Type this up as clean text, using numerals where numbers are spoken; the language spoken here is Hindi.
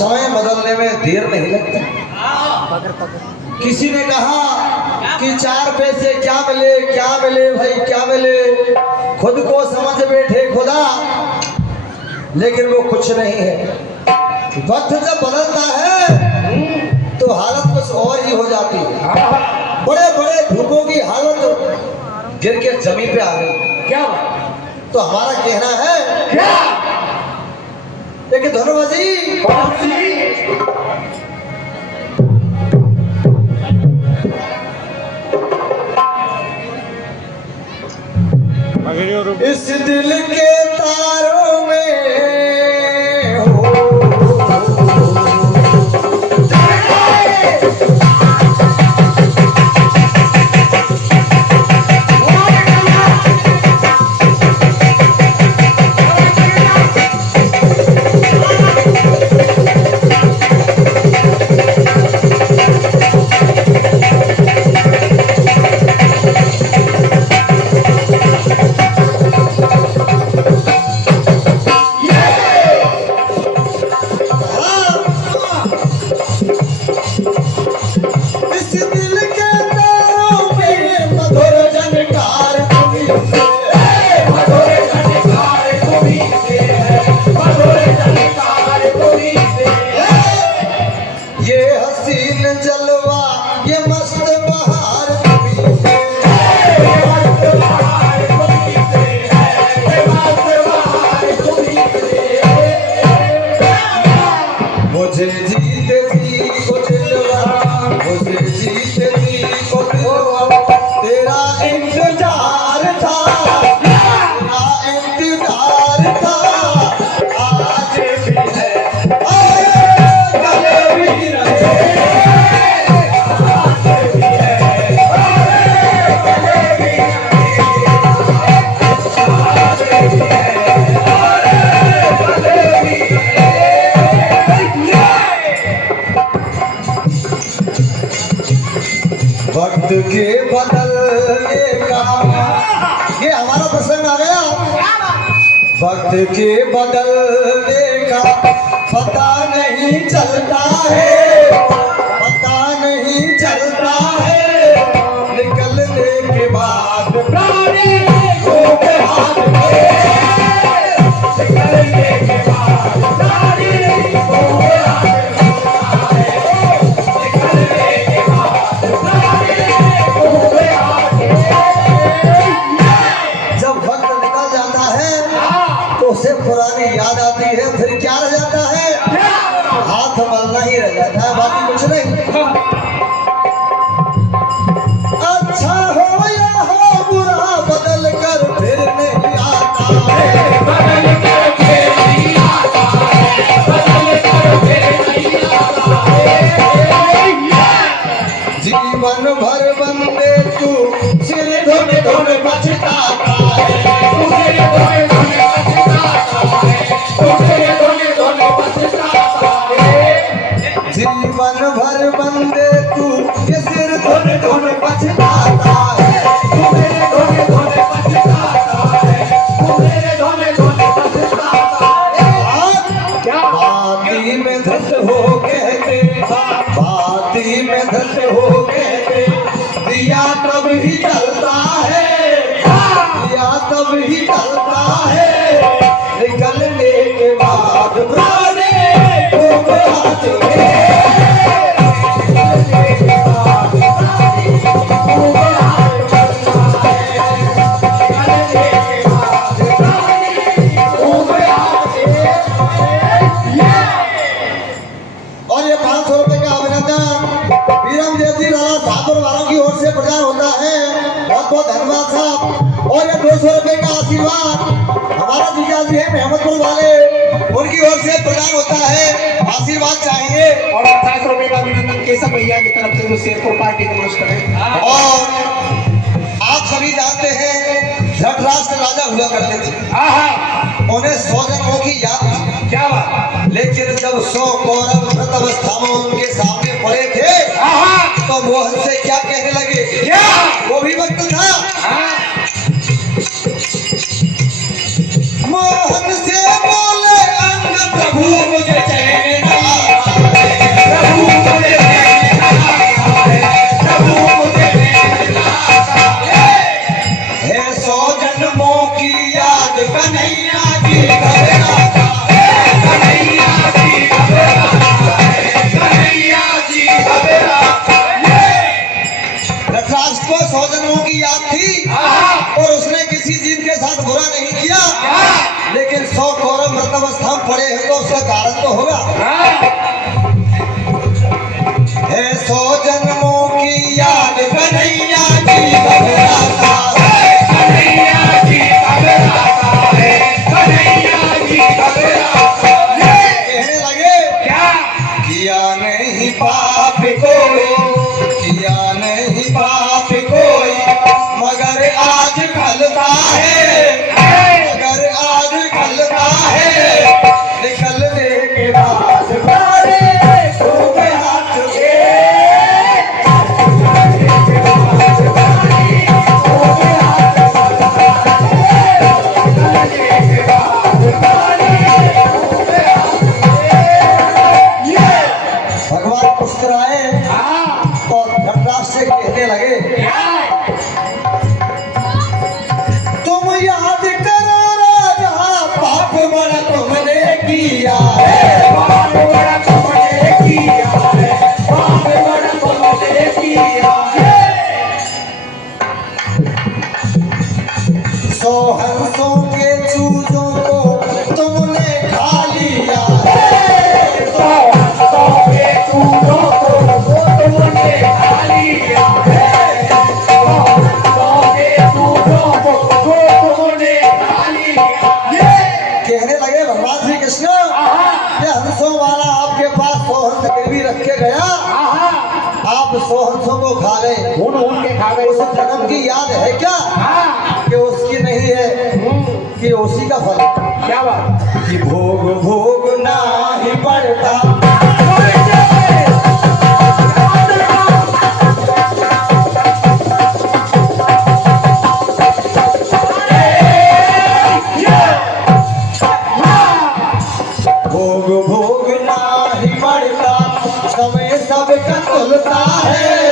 समय बदलने में देर नहीं लगती। किसी ने कहा कि 4 पैसे क्या मिले, क्या मिले भाई, क्या मिले, खुद को समझ बैठे खुदा, लेकिन वो कुछ नहीं है। वक्त जब बदलता है तो हालत कुछ और ही हो जाती है। बड़े बड़े धूपों की हालत गिर के जमीन पे आ गई। क्या तो हमारा कहना है क्या लेकिन धनुबाजी कौन सी इस दिल के तारों में हो वक्त के बदलने का ये हमारा प्रसंग आ गया। वक्त के बदलने का पता नहीं चलता है, पता नहीं चलता है, निकलने के बाद प्राणी को हाथ में, निकलने के बाद प्राणी को उसे पुरानी याद आती है, फिर क्या रह जाता है, हाथ मलना ही रह जाता है, बाकी कुछ नहीं। अच्छा हो या हो बुरा बदल कर फिर नहीं आता है, बदल कर फिर नहीं आता है, बदल कर फिर नहीं आता है। जीवन भर बंदे तू सिर धुन धुन बचताता है, सिर धुन धुन जीवन भर बंदे तू ये सिर धुन धुन पछताता है, तुम्हें धुन धुन पछताता है, तुम्हें धुन धुन पछताता है। क्या बाती में धस हो कहते, बाती में धस हो कहते, दिया तब ही चलता है, दिया तब ही चलता है, निकलने के बाद प्राणी को हाथ में, और ये 500 रुपए का अभिनंदन वीरम देव जी राणा ठाकुर वालों की ओर से प्रदान होता है। बहुत बहुत धन्यवाद साहब। और ये 200 रुपए का आशीर्वाद हमारा जीजा जी है मेहमदपुर वाले, उनकी ओर से प्रदान होता है, आशीर्वाद चाहेंगे। और 28 रुपए का अभिनंदन केशव भैया की तरफ से जो शेरपुर पार्टी के नमस्कार है। और आप सभी जानते हैं धृतराष्ट्र के राजा हुआ करते थे, उन्हें 100 जनों की याद थी। क्या बात, लेकिन जब 100 कौरव व्रत अवस्था में उनके सामने पड़े थे तो मोहन से क्या कहने लगे, क्या वो भी वक्त था। मोहन से बोले अंग प्रभु मुझे चैन नहीं पाप कोई, किया नहीं पाप कोई, मगर आज खलता है, मगर आज खलता है, निकलने के बाद बारे खूब हाथ के, भगवान मुस्कुराए और धनराज से कहने लगे, तुम याद करो राजा, पाप बड़ा तुमने किया है, पाप बड़ा तुमने किया है, पाप बड़ा तुमने किया है। सौ हंसों के चूजों को तुमने खा लिया है, सौ हंसों के चूजों को तुमने खा लिया है, सौ हंसों के चूजों को तुमने खा लिया है। कहने लगे भगवान श्री कृष्ण, ये हंसों वाला आपके पास 100 हंस गिरवी रख के गया, आप 100 हंसों को खा गए, उनके खा गए। उस जन्म की याद है क्या कि उसकी नहीं है, कि उसी का फल। क्या बात? कि भोग भोग ना ही पड़ता, भोग भोग ना ही पड़ता, समय सबका तुलता है,